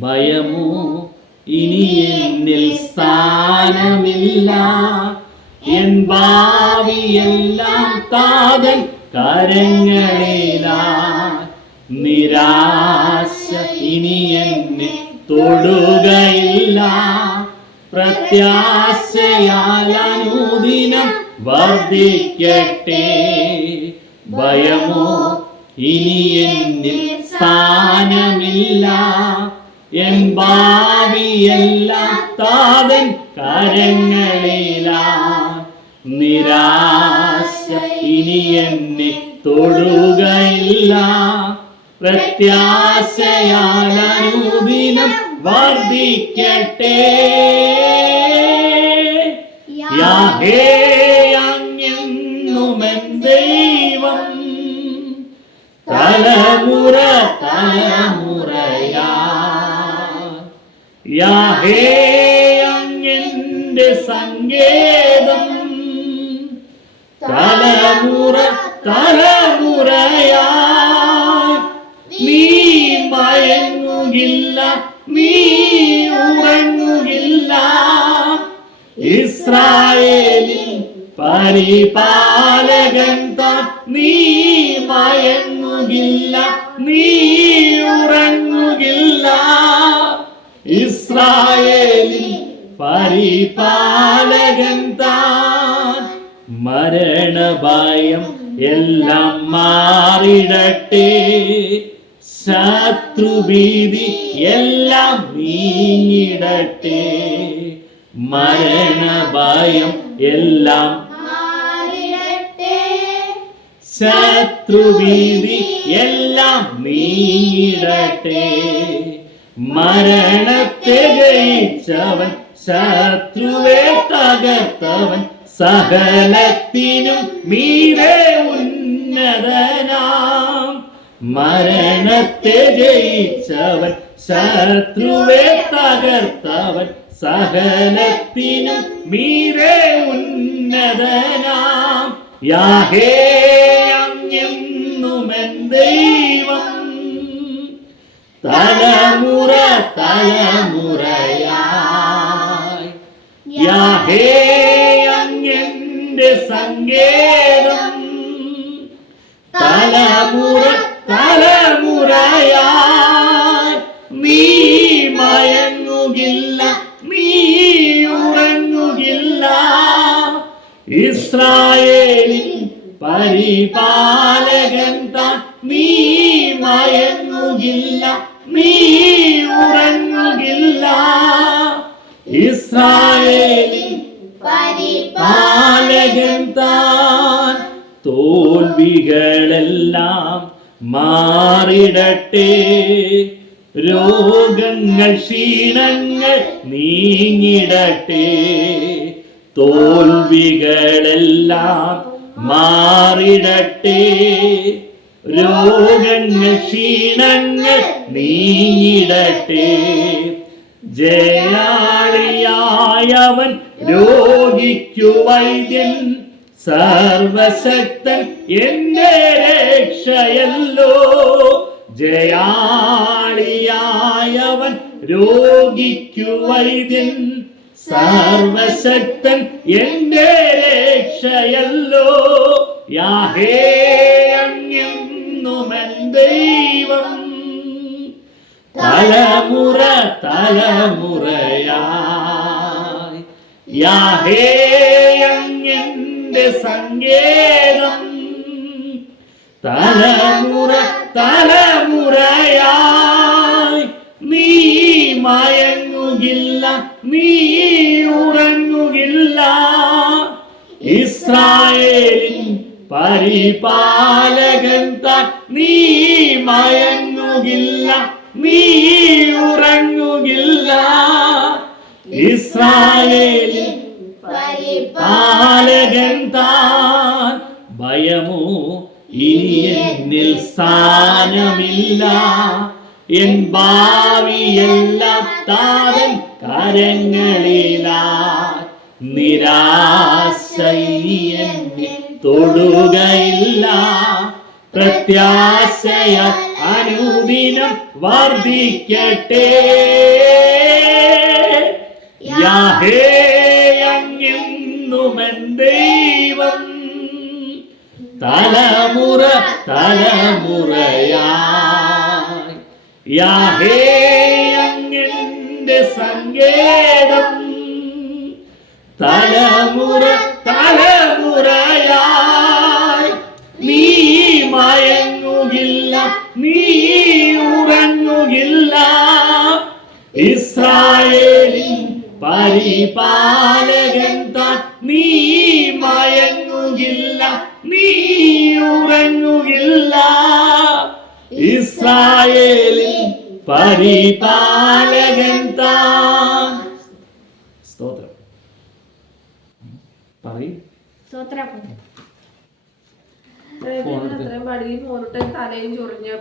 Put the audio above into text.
ഭയമോ? ഇനി എന്നിൽ സ്ഥാനമില്ല. എൻ ഭാവിയെല്ലാം താതൻ കരങ്ങളിലാ. നിരാശ ഇനി എന്നെ തൊടുകയില്ല. പ്രത്യാശയാൽ വർദ്ധിക്കട്ടെ. ഭയമോ? ഇനി എന്നിൽ സ്ഥാനമില്ല. എൻ ഭാവിയെല്ലാം താതൻ കരങ്ങളിലാ. നിരാശ ഇനി എന്നെ തൊഴുകയില്ല പ്രത്യാശയാൽ അനുദിനം വർദ്ധിക്കട്ടെ. യാഹേ അങ്ങെന്നുമെൻ ദൈവം. തലമുറ തലമുറയാ. യാഹേ അങ്ങെന്റെ സങ്കേതം. തലമുറ തലമുറയാ നീ മയങ്ങുകില്ല നീ ഉറങ്ങുകില്ല. ഇസ്രായേലിൽ പരിപാലകൻ ഇസ്രായേലിൽ പരിപാലകൻ താൻ. മരണഭയം എല്ലാം മാറിടട്ടെ. ശത്രുഭീതി എല്ലാം നീങ്ങിടട്ടെ. മരണഭയം എല്ലാം ശത്രുഭീതി എല്ലാം നീങ്ങിടട്ടെ. മരണത്തെ ജയിച്ചവൻ ശത്രുവെ തകർത്തവൻ സകലത്തിനും മീരെ ഉന്നതനാം. മരണത്തെ ജയിച്ചവൻ ശത്രുവേ തകർത്തവൻ സകലത്തിനും മീരേ ഉന്നതനാം. യാഹേ അങ്ങെന്നുമെൻ ദൈവം തലമുറ തലമുറയായി. യാഹേ അങ്ങെന്റെ സങ്കേതം. തലമുറ തലമുറയായി. നീ മയങ്ങുകില്ല നീ ഉറങ്ങുകില്ല. ഇസ്രായേലിൻ പരിപാലകൻ നീ ഉറങ്ങുകില്ല. ഇസ്രായേലിൻ പരിപാലകൻ താൻ തോൽവികളെല്ലാം മാറിടട്ടെ. രോഗങ്ങൾ ക്ഷീണങ്ങൾ നീങ്ങിടട്ടെ. തോൽവികളെല്ലാം മാറിടട്ടെ. രോഗങ്ങൾ ക്ഷീണങ്ങൾ നീങ്ങിടട്ടെ. ജയാളിയായവൻ രോഗിക്കു വൈദ്യൻ സർവശക്തൻ എന്റെ രക്ഷയല്ലോ. ജയാളിയായവൻ രോഗിക്കു വൈദ്യൻ സർവശക്തൻ എന്റെ രക്ഷയല്ലോ. യാഹേ തലമുറയായി യാഹേ അങ്ങെന്റെ സങ്കേതം. തലമുറ തലമുറയായി. നീ മയങ്ങുകില്ല നീ ഉറങ്ങുകില്ല. ഇസ്രായേലിൻ പരിപാലകൻ നീ മയങ്ങുകില്ല നീ ഉറങ്ങുകില്ല ഇസ്രായേലിൻ പാലകൻ താൻ ഭയമോ? ഇനി എന്നിൽ സ്ഥാനമില്ല. എൻ ഭാവിയെല്ലാം താതൻ കരങ്ങളിലാ. നിരാശ തൊടുകയില്ല. പ്രത്യാശയ അനുദിനം വർദ്ധിക്കട്ടെ. തലമുറ തലമുറയായി യാഹേ അങ്ങന്റെ സങ്കേതം. തലമുറ തലമുറയായി നീ മയങ്ങുകില്ല നീ ഉറങ്ങുകില്ല. ഇസ്രായേലി പരിപാല പരിപാലകൻ സ്തോത്രം. പറയും. അത്രയും പാടുകയും തലയും ചൊറിഞ്ഞ്